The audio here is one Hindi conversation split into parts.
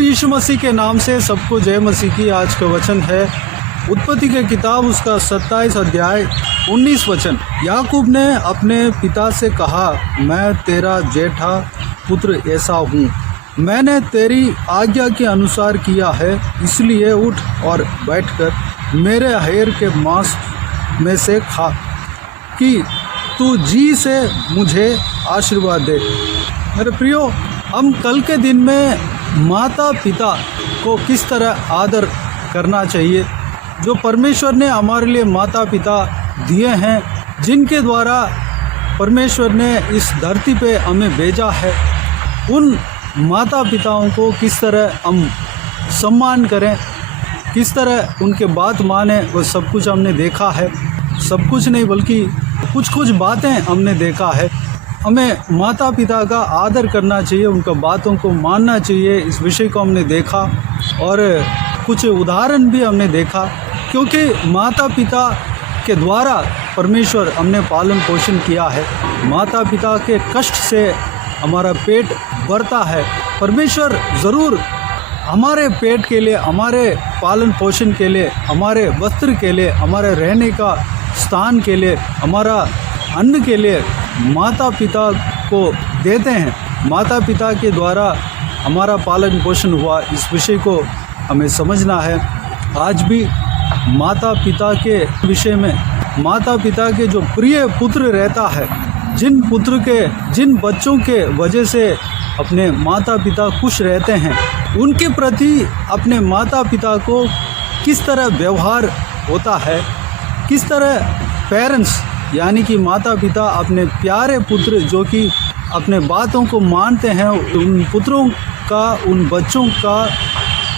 प्रभु यीशु मसीह के नाम से सबको जय मसीह की। आज का वचन है उत्पत्ति के किताब उसका 27 अध्याय 19 वचन। याकूब ने अपने पिता से कहा, मैं तेरा जेठा पुत्र एसाव हूँ, मैंने तेरी आज्ञा के अनुसार किया है, इसलिए उठ और बैठकर मेरे अहेर के मांस में से खा कि तू जी से मुझे आशीर्वाद दे। मेरे प्रियो, हम कल के दिन में माता पिता को किस तरह आदर करना चाहिए। जो परमेश्वर ने हमारे लिए माता पिता दिए हैं, जिनके द्वारा परमेश्वर ने इस धरती पे हमें भेजा है, उन माता पिताओं को किस तरह हम सम्मान करें, किस तरह उनके बात माने, वो सब कुछ हमने देखा है। सब कुछ नहीं बल्कि कुछ बातें हमने देखा है। हमें माता पिता का आदर करना चाहिए, उनका बातों को मानना चाहिए। इस विषय को हमने देखा और कुछ उदाहरण भी हमने देखा, क्योंकि माता पिता के द्वारा परमेश्वर हमने पालन पोषण किया है। माता पिता के कष्ट से हमारा पेट भरता है। परमेश्वर ज़रूर हमारे पेट के लिए, हमारे पालन पोषण के लिए, हमारे वस्त्र के लिए, हमारे रहने का स्थान के लिए, हमारा अन्न के लिए माता पिता को देते हैं। माता पिता के द्वारा हमारा पालन पोषण हुआ, इस विषय को हमें समझना है। आज भी माता पिता के विषय में, माता पिता के जो प्रिय पुत्र रहता है, जिन बच्चों के वजह से अपने माता पिता खुश रहते हैं, उनके प्रति अपने माता पिता को किस तरह व्यवहार होता है, किस तरह पेरेंट्स यानी कि माता पिता अपने प्यारे पुत्र जो कि अपने बातों को मानते हैं, उन पुत्रों का, उन बच्चों का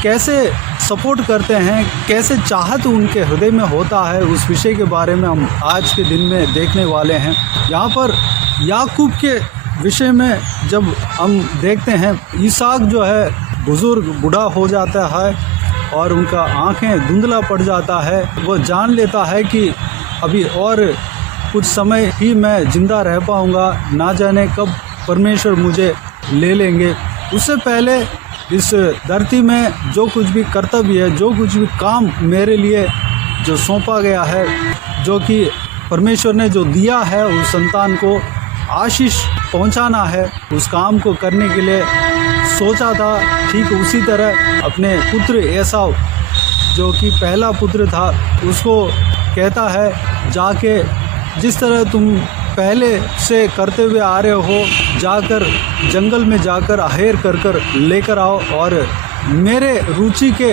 कैसे सपोर्ट करते हैं, कैसे चाहत उनके हृदय में होता है, उस विषय के बारे में हम आज के दिन में देखने वाले हैं। यहाँ पर याकूब के विषय में जब हम देखते हैं, इसहाक जो है बुज़ुर्ग बूढ़ा हो जाता है और उनका आँखें धुंधला पड़ जाता है। वो जान लेता है कि अभी और कुछ समय ही मैं ज़िंदा रह पाऊँगा, ना जाने कब परमेश्वर मुझे ले लेंगे। उससे पहले इस धरती में जो कुछ भी कर्तव्य है, जो कुछ भी काम मेरे लिए जो सौंपा गया है, जो कि परमेश्वर ने जो दिया है, उस संतान को आशीष पहुंचाना है, उस काम को करने के लिए सोचा था। ठीक उसी तरह अपने पुत्र एसाव जो कि पहला पुत्र था, उसको कहता है, जाके जिस तरह तुम पहले से करते हुए आ रहे हो, जाकर जंगल में जाकर अहेर कर लेकर आओ और मेरे रुचि के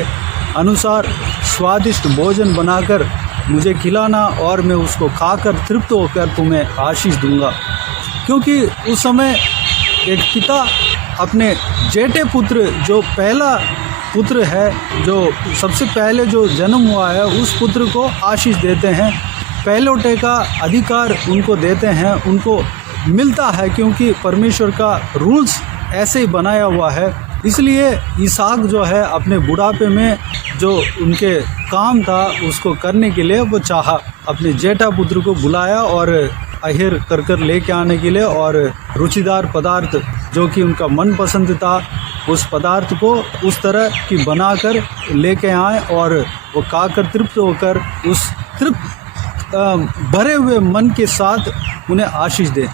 अनुसार स्वादिष्ट भोजन बनाकर मुझे खिलाना और मैं उसको खाकर तृप्त होकर तुम्हें आशीष दूंगा। क्योंकि उस समय एक पिता अपने जेठे पुत्र, जो पहला पुत्र है, जो सबसे पहले जो जन्म हुआ है, उस पुत्र को आशीष देते हैं, पहलौठे का अधिकार उनको देते हैं, उनको मिलता है, क्योंकि परमेश्वर का रूल्स ऐसे ही बनाया हुआ है। इसलिए इसहाक जो है अपने बुढ़ापे में जो उनके काम था उसको करने के लिए वो चाहा, अपने जेठा पुत्र को बुलाया और अहेर कर लेके आने के लिए, और रुचिदार पदार्थ जो कि उनका मनपसंद था, उस पदार्थ को उस तरह की बनाकर लेके आए और वो खाकर तृप्त होकर उस तृप्त भरे हुए मन के साथ उन्हें आशीष दे।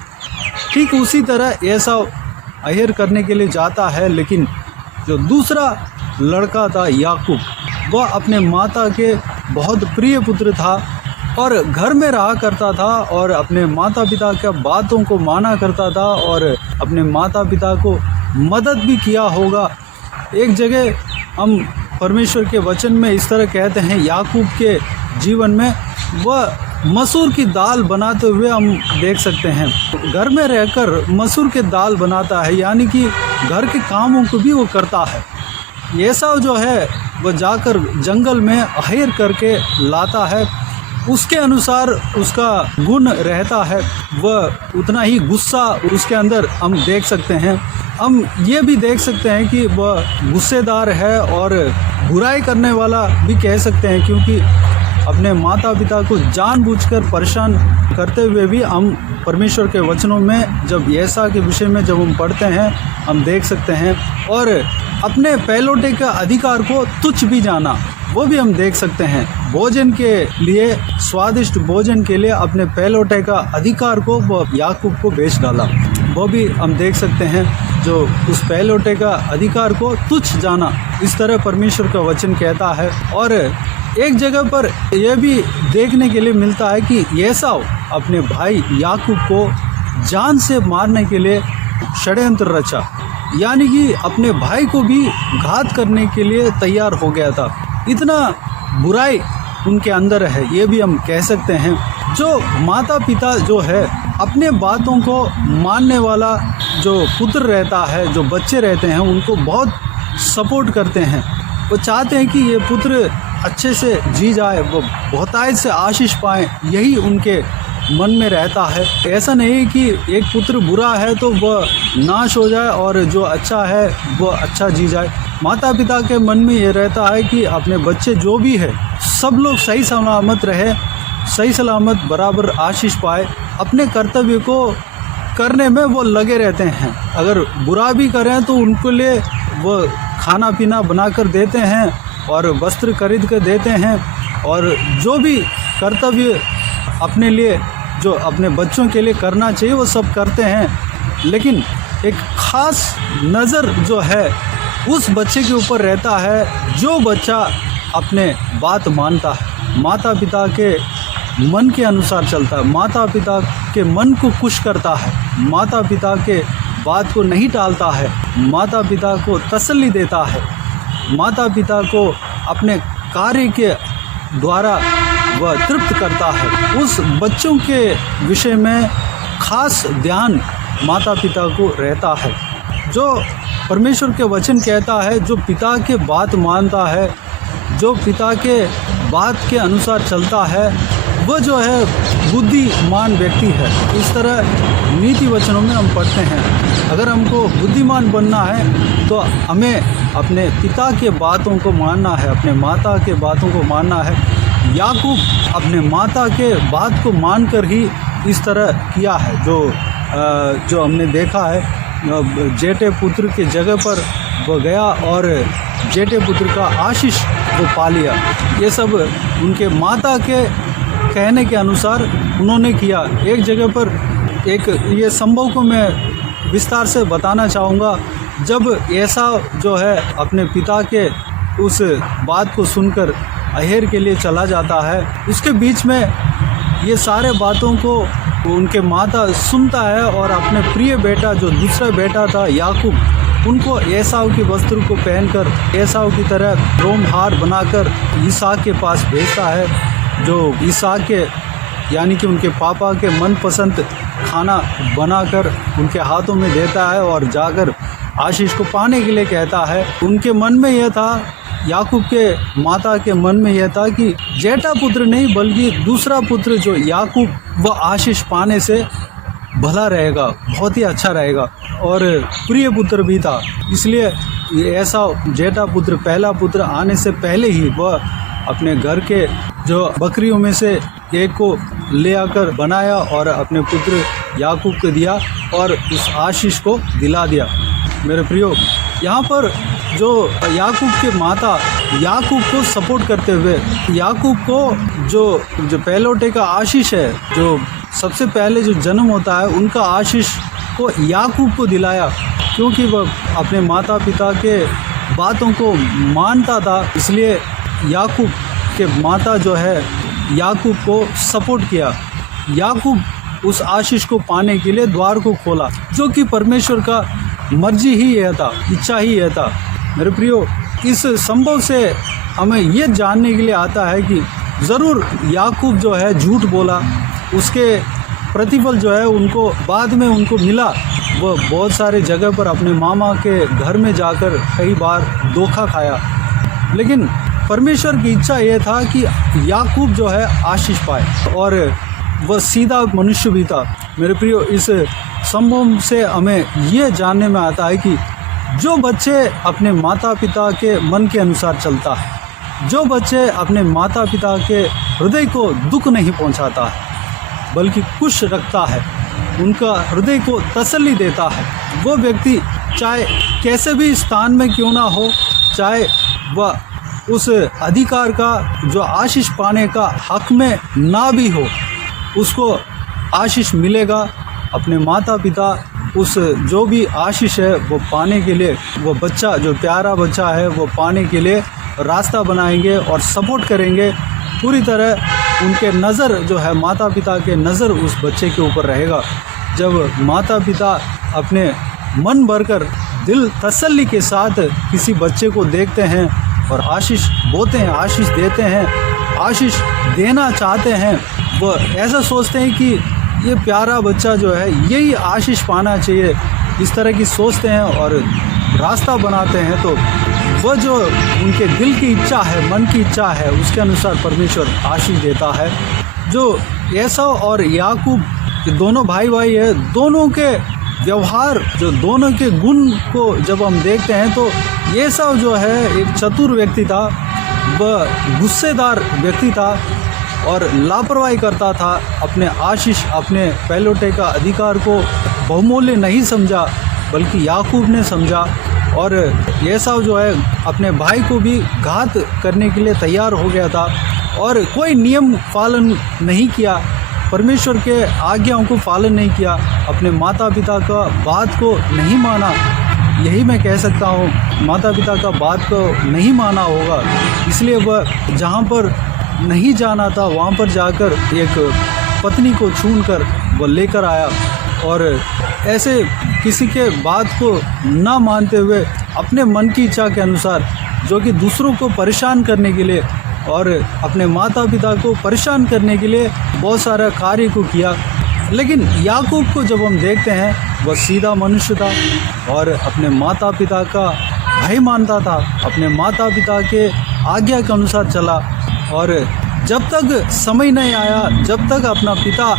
ठीक उसी तरह एसाव अहेर करने के लिए जाता है, लेकिन जो दूसरा लड़का था याकूब, वह अपने माता के बहुत प्रिय पुत्र था और घर में रहा करता था और अपने माता पिता के बातों को माना करता था और अपने माता पिता को मदद भी किया होगा। एक जगह हम परमेश्वर के वचन में इस तरह कहते हैं, याकूब के जीवन में वह मसूर की दाल बनाते हुए हम देख सकते हैं। घर में रहकर मसूर के दाल बनाता है, यानी कि घर के कामों को भी वो करता है। एसाव जो है वह जाकर जंगल में अहेर करके लाता है, उसके अनुसार उसका गुण रहता है, वह उतना ही गुस्सा उसके अंदर हम देख सकते हैं। हम ये भी देख सकते हैं कि वह गुस्सेदार है और बुराई करने वाला भी कह सकते हैं, क्योंकि अपने माता पिता को जानबूझकर परेशान करते हुए भी हम परमेश्वर के वचनों में जब एसा के विषय में जब हम पढ़ते हैं हम देख सकते हैं। और अपने पहलौठे का अधिकार को तुच्छ भी जाना, वो भी हम देख सकते हैं। भोजन के लिए, स्वादिष्ट भोजन के लिए अपने पहलौठे का अधिकार को वो याकूब को बेच डाला, वो भी हम देख सकते हैं। जो उस पहलौठे का अधिकार को तुच्छ जाना, इस तरह परमेश्वर का वचन कहता है। और एक जगह पर यह भी देखने के लिए मिलता है कि एसाव अपने भाई याकूब को जान से मारने के लिए षड्यंत्र रचा, यानी कि अपने भाई को भी घात करने के लिए तैयार हो गया था। इतना बुराई उनके अंदर है, ये भी हम कह सकते हैं। जो माता पिता जो है अपने बातों को मानने वाला जो पुत्र रहता है, जो बच्चे रहते हैं, उनको बहुत सपोर्ट करते हैं। वो चाहते हैं कि ये पुत्र अच्छे से जी जाए, वो बहुतायत से आशीष पाएँ, यही उनके मन में रहता है। ऐसा नहीं कि एक पुत्र बुरा है तो वह नाश हो जाए और जो अच्छा है वो अच्छा जी जाए। माता पिता के मन में ये रहता है कि अपने बच्चे जो भी है सब लोग सही सलामत रहे, सही सलामत बराबर आशीष पाए। अपने कर्तव्य को करने में वो लगे रहते हैं। अगर बुरा भी करें तो उनके लिए वो खाना पीना बनाकर देते हैं और वस्त्र खरीद कर देते हैं, और जो भी कर्तव्य अपने लिए, जो अपने बच्चों के लिए करना चाहिए, वो सब करते हैं। लेकिन एक ख़ास नज़र जो है उस बच्चे के ऊपर रहता है जो बच्चा अपने बात मानता है, माता पिता के मन के अनुसार चलता है, माता पिता के मन को खुश करता है, माता पिता के बात को नहीं टालता है, माता पिता को तसल्ली देता है, माता पिता को अपने कार्य के द्वारा वह तृप्त करता है। उस बच्चों के विषय में खास ध्यान माता पिता को रहता है। जो परमेश्वर के वचन कहता है, जो पिता के बात मानता है, जो पिता के बात के अनुसार चलता है, वो जो है बुद्धिमान व्यक्ति है। इस तरह नीति वचनों में हम पढ़ते हैं। अगर हमको बुद्धिमान बनना है तो हमें अपने पिता के बातों को मानना है, अपने माता के बातों को मानना है। याकूब अपने माता के बात को मानकर ही इस तरह किया है। जो हमने देखा है, जेठे पुत्र के जगह पर वो गया और जेठे पुत्र का आशीष वो पा लिया। ये सब उनके माता के कहने के अनुसार उन्होंने किया। एक जगह पर एक ये संभव को मैं विस्तार से बताना चाहूँगा। जब एसाव जो है अपने पिता के उस बात को सुनकर अहेर के लिए चला जाता है, उसके बीच में ये सारे बातों को उनके माता सुनता है और अपने प्रिय बेटा, जो दूसरा बेटा था याकूब, उनको एसाव के वस्त्र को पहनकर एसाव की तरह रोमहार बनाकर इसहाक के पास भेजता है, जो इसहाक के यानी कि उनके पापा के मनपसंद खाना बनाकर उनके हाथों में देता है और जाकर आशीष को पाने के लिए कहता है। उनके मन में यह था, याकूब के माता के मन में यह था कि जेठा पुत्र नहीं बल्कि दूसरा पुत्र जो याकूब, वह आशीष पाने से भला रहेगा, बहुत ही अच्छा रहेगा, और प्रिय पुत्र भी था। इसलिए ऐसा जेठा पुत्र, पहला पुत्र आने से पहले ही वह अपने घर के जो बकरियों में से एक को ले आकर बनाया और अपने पुत्र याकूब को दिया और उस आशीष को दिला दिया। मेरे प्रियो, यहाँ पर जो याकूब के माता याकूब को सपोर्ट करते हुए, याकूब को जो पहलौठे का आशीष है, जो सबसे पहले जो जन्म होता है, उनका आशीष को याकूब को दिलाया, क्योंकि वह अपने माता पिता के बातों को मानता था। इसलिए याकूब के माता जो है याकूब को सपोर्ट किया। याकूब उस आशीष को पाने के लिए द्वार को खोला, जो कि परमेश्वर का मर्जी ही यह था, इच्छा ही यह था। मेरे प्रियो, इस संभव से हमें यह जानने के लिए आता है कि ज़रूर याकूब जो है झूठ बोला, उसके प्रतिफल जो है उनको बाद में उनको मिला। वह बहुत सारे जगह पर अपने मामा के घर में जाकर कई बार धोखा खाया, लेकिन परमेश्वर की इच्छा यह था कि याकूब जो है आशीष पाए, और वह सीधा मनुष्य भी था। मेरे प्रियो, इस संभव से हमें यह जानने में आता है कि जो बच्चे अपने माता पिता के मन के अनुसार चलता है, जो बच्चे अपने माता पिता के हृदय को दुख नहीं पहुंचाता है बल्कि खुश रखता है, उनका हृदय को तसल्ली देता है, वो व्यक्ति चाहे कैसे भी स्थान में क्यों ना हो, चाहे वह उस अधिकार का जो आशीष पाने का हक में ना भी हो, उसको आशीष मिलेगा। अपने माता पिता उस जो भी आशीष है वो पाने के लिए, वो बच्चा जो प्यारा बच्चा है वो पाने के लिए रास्ता बनाएंगे और सपोर्ट करेंगे पूरी तरह। उनके नज़र जो है, माता पिता के नज़र उस बच्चे के ऊपर रहेगा। जब माता पिता अपने मन भरकर दिल तसल्ली के साथ किसी बच्चे को देखते हैं और आशीष बोते हैं, आशीष देते हैं, आशीष देना चाहते हैं, वो ऐसा सोचते हैं कि ये प्यारा बच्चा जो है यही आशीष पाना चाहिए, इस तरह की सोचते हैं और रास्ता बनाते हैं, तो वह जो उनके दिल की इच्छा है, मन की इच्छा है, उसके अनुसार परमेश्वर आशीष देता है। जो एसाव और याकूब दोनों भाई है, दोनों के व्यवहार, जो दोनों के गुण को जब हम देखते हैं तो एसाव जो है एक चतुर व्यक्ति था, वह गुस्सेदार व्यक्ति था और लापरवाही करता था। अपने आशीष, अपने पहलौठे का अधिकार को बहुमूल्य नहीं समझा, बल्कि याकूब ने समझा। और एसाव जो है अपने भाई को भी घात करने के लिए तैयार हो गया था और कोई नियम पालन नहीं किया, परमेश्वर के आज्ञाओं को पालन नहीं किया, अपने माता पिता का बात को नहीं माना। यही मैं कह सकता हूँ, माता पिता का बात को नहीं माना होगा, इसलिए वह जहाँ पर नहीं जाना था वहाँ पर जाकर एक पत्नी को चुनकर वह लेकर आया और ऐसे किसी के बात को ना मानते हुए अपने मन की इच्छा के अनुसार, जो कि दूसरों को परेशान करने के लिए और अपने माता पिता को परेशान करने के लिए बहुत सारा कार्य को किया। लेकिन याकूब को जब हम देखते हैं, वह सीधा मनुष्य था और अपने माता पिता का भय मानता था, अपने माता पिता के आज्ञा के अनुसार चला। और जब तक समय नहीं आया, जब तक अपना पिता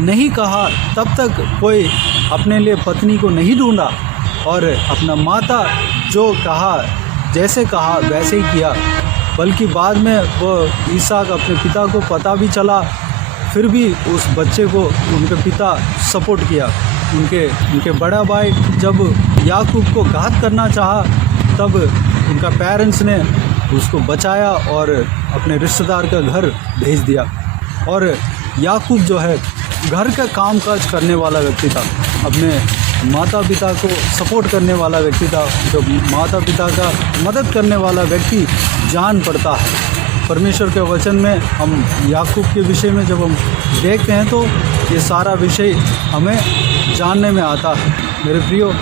नहीं कहा, तब तक कोई अपने लिए पत्नी को नहीं ढूंढा और अपना माता जो कहा, जैसे कहा वैसे ही किया। बल्कि बाद में वो इसहाक अपने पिता को पता भी चला, फिर भी उस बच्चे को उनके पिता सपोर्ट किया। उनके बड़ा भाई जब याकूब को घात करना चाहा, तब उनका पेरेंट्स ने उसको बचाया और अपने रिश्तेदार का घर भेज दिया। और याकूब जो है घर का काम काज करने वाला व्यक्ति था, अपने माता पिता को सपोर्ट करने वाला व्यक्ति था। जब माता पिता का मदद करने वाला व्यक्ति जान पड़ता है। परमेश्वर के वचन में हम याकूब के विषय में जब हम देखते हैं तो ये सारा विषय हमें जानने में आता है। मेरे प्रियो,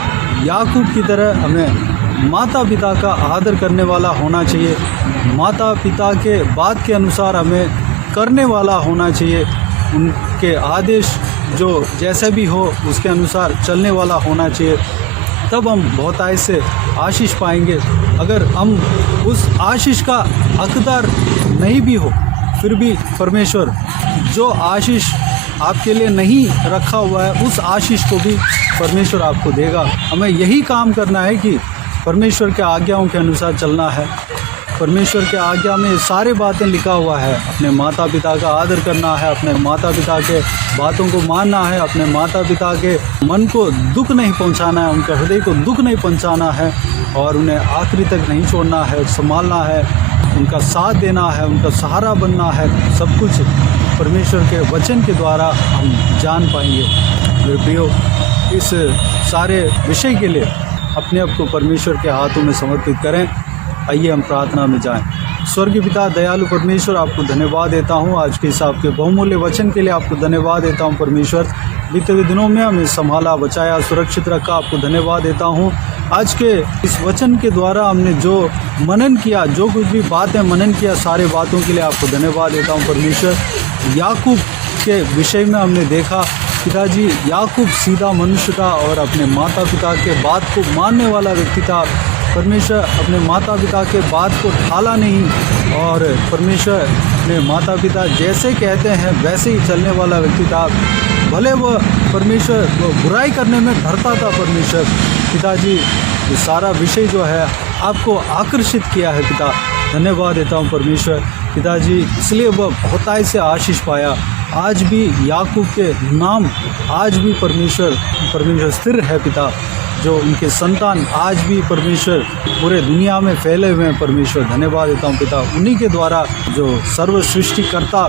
याकूब की तरह हमें माता पिता का आदर करने वाला होना चाहिए, माता पिता के बात के अनुसार हमें करने वाला होना चाहिए, उनके आदेश जो जैसे भी हो उसके अनुसार चलने वाला होना चाहिए। तब हम बहुत ऐसे आशीष पाएंगे। अगर हम उस आशीष का हकदार नहीं भी हो, फिर भी परमेश्वर जो आशीष आपके लिए नहीं रखा हुआ है, उस आशीष को भी परमेश्वर आपको देगा। हमें यही काम करना है कि परमेश्वर के आज्ञाओं के अनुसार चलना है। परमेश्वर के आज्ञा में सारे बातें लिखा हुआ है। अपने माता पिता का आदर करना है, अपने माता पिता के बातों को मानना है, अपने माता पिता के मन को दुख नहीं पहुंचाना है, उनके हृदय को दुख नहीं पहुंचाना है और उन्हें आखिरी तक नहीं छोड़ना है, संभालना है, उनका साथ देना है, उनका सहारा बनना है। सब कुछ परमेश्वर के वचन के द्वारा हम जान पाएंगे। मेरे प्रियो, इस सारे विषय के लिए अपने आप को परमेश्वर के हाथों में समर्पित करें। आइए हम प्रार्थना में जाएं। स्वर्गीय पिता, दयालु परमेश्वर, आपको धन्यवाद देता हूं आज के इस आपके बहुमूल्य वचन के लिए। आपको धन्यवाद देता हूं परमेश्वर, बीते हुए दिनों में हमें संभाला, बचाया, सुरक्षित रखा। आपको धन्यवाद देता हूं आज के इस वचन के द्वारा हमने जो मनन किया, जो कुछ भी बातें मनन किया, सारे बातों के लिए आपको धन्यवाद देता हूं परमेश्वर। याकूब के विषय में हमने देखा पिताजी, याकूब सीधा मनुष्य था और अपने माता पिता के बात को मानने वाला व्यक्ति था। परमेश्वर अपने माता पिता के बात को टाला नहीं और परमेश्वर ने माता पिता जैसे कहते हैं वैसे ही चलने वाला व्यक्ति था। भले वह परमेश्वर बुराई करने में डरता था। परमेश्वर पिताजी, ये सारा विषय जो है आपको आकर्षित किया है पिता, धन्यवाद देता हूँ परमेश्वर। पिताजी, इसलिए वह बहुतायत से आशीष पाया। आज भी याकूब के नाम आज भी परमेश्वर स्थिर है पिता। जो उनके संतान आज भी परमेश्वर पूरे दुनिया में फैले हुए हैं परमेश्वर, धन्यवाद देता हूँ पिता। उन्हीं के द्वारा जो सर्व सृष्टिकर्ता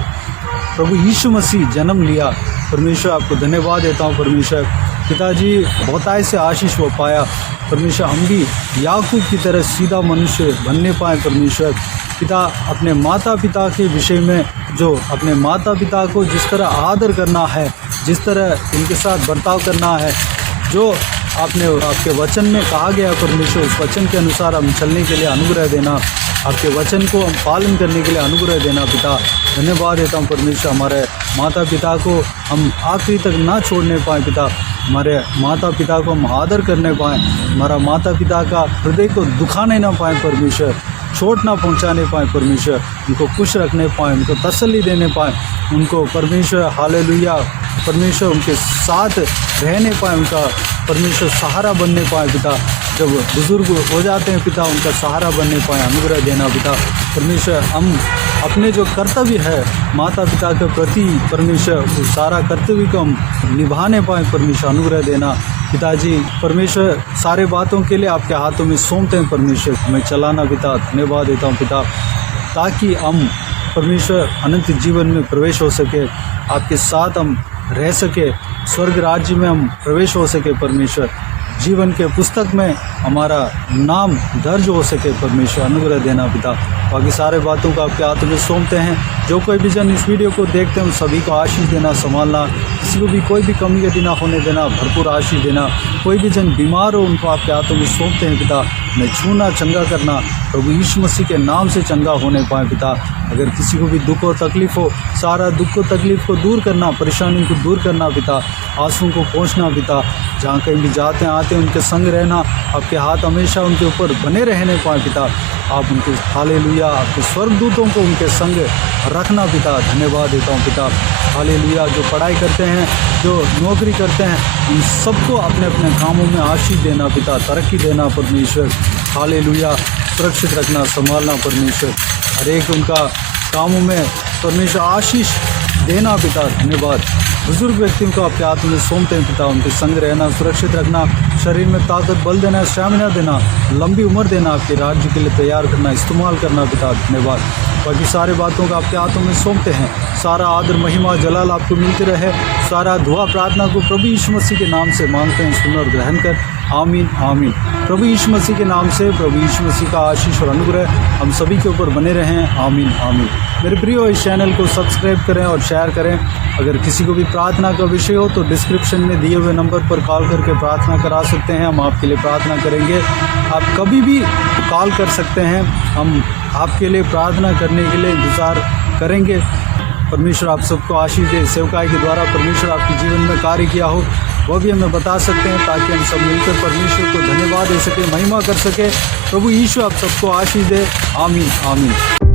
प्रभु यीशु मसीह जन्म लिया, परमेश्वर आपको धन्यवाद देता हूँ परमेश्वर। पिताजी बहुतायत से आशीष वो पाया परमेश्वर, हम भी याकूब की तरह सीधा मनुष्य बनने पाए परमेश्वर। पिता अपने माता पिता के विषय में जो अपने माता पिता को जिस तरह आदर करना है, जिस तरह उनके साथ बर्ताव करना है, जो आपने आपके वचन में कहा गया परमेश्वर, उस वचन के अनुसार हम चलने के लिए अनुग्रह देना, आपके वचन को हम पालन करने के लिए अनुग्रह देना पिता। धन्यवाद देता हूँ परमेश्वर, हमारे माता पिता को हम आखिरी तक ना छोड़ने पाएँ पिता, हमारे माता पिता को हम आदर करने पाएँ, हमारा माता पिता का हृदय को दुखाने ना पाएँ परमेश्वर, चोट ना पहुंचाने पाएँ परमेश्वर, उनको खुश रखने पाएँ, उनको तसल्ली देने पाएँ, उनको परमेश्वर हालेलुया परमेश्वर उनके साथ रहने पाएँ, उनका परमेश्वर सहारा बनने पाएँ पिता। जब बुज़ुर्ग हो जाते हैं पिता, उनका सहारा बनने पाएँ, अनुग्रह देना पिता परमेश्वर। हम अपने जो कर्तव्य है माता पिता के प्रति परमेश्वर, उस सारा कर्तव्य को हम निभाने पाएँ परमेश्वर, अनुग्रह देना पिताजी। परमेश्वर सारे बातों के लिए आपके हाथों में सौंपते हैं परमेश्वर, हमें चलाना पिता। धन्यवाद देता हूँ पिता, ताकि हम परमेश्वर अनंत जीवन में प्रवेश हो सके, आपके साथ हम रह सके, स्वर्ग राज्य में हम प्रवेश हो सके परमेश्वर, जीवन के पुस्तक में हमारा नाम दर्ज हो सके परमेश्वर, अनुग्रह देना पिता। बाकी सारे बातों को आपके हाथों में सौंपते हैं। जो कोई भी जन इस वीडियो को देखते हैं उन सभी को आशीष देना, संभालना, किसी को भी कोई भी कमी यदि ना होने देना, भरपूर आशीष देना। कोई भी जन बीमार हो उनको आपके हाथों में सौंपते हैं पिता, उन्हें छूना, चंगा करना, प्रभु यीशु मसीह के नाम से चंगा होने पाए पिता। अगर किसी को भी दुख और तकलीफ़ हो, सारा दुख और तकलीफ़ को दूर करना, परेशानी को दूर करना पिता, आंसुओं को पहुँचना पिता, जहाँ कहीं भी जाते हैं आते हैं उनके संग रहना, आपके हाथ हमेशा उनके ऊपर बने रहने पाए पिता। आप उनके हालेलुया आपके स्वर्गदूतों को उनके संग रखना पिता। धन्यवाद देता हूँ पिता, हालेलुया। जो पढ़ाई करते हैं, जो नौकरी करते हैं, उन सबको अपने अपने कामों में आशीष देना पिता, तरक्की देना परमेश्वर, हालेलुया। सुरक्षित रखना, संभालना परमेश्वर, हर एक उनका कामों में परमेश्वर आशीष देना पिता। धन्यवाद। बुजुर्ग व्यक्तियों को आपके हाथ में सौंपते हैं पिता, उनके संग रहना, सुरक्षित रखना, शरीर में ताकत, बल देना, स्टैमिना देना, लंबी उम्र देना, आपके राज्य के लिए तैयार करना, इस्तेमाल करना पिता। धन्यवाद। बाकी सारे बातों को आपके हाथों में सौंपते हैं। सारा आदर, महिमा, जलाल आपको मिलते रहे। सारा दुआ प्रार्थना को प्रभु यीशु मसीह के नाम से मांगते हैं, सुन और ग्रहण कर। आमीन आमीन। प्रभु यीशु मसीह के नाम से प्रभु यीशु मसीह का आशीष और अनुग्रह हम सभी के ऊपर बने रहें। आमीन आमीन। मेरे प्रियो, इस चैनल को सब्सक्राइब करें और शेयर करें। अगर किसी को भी प्रार्थना का विषय हो तो डिस्क्रिप्शन में दिए हुए नंबर पर कॉल करके प्रार्थना करा सकते हैं, हम आपके लिए प्रार्थना करेंगे। आप कभी भी कॉल कर सकते हैं, हम आपके लिए प्रार्थना करने के लिए इंतज़ार करेंगे। परमेश्वर आप सबको आशीष दे। सेवकाई के द्वारा परमेश्वर आपके जीवन में कार्य किया हो वह भी हमें बता सकते हैं, ताकि हम सब मिलकर परमेश्वर को धन्यवाद दे सके, महिमा कर सके। प्रभु यीशु आप सबको आशीष दे। आमीन आमीन।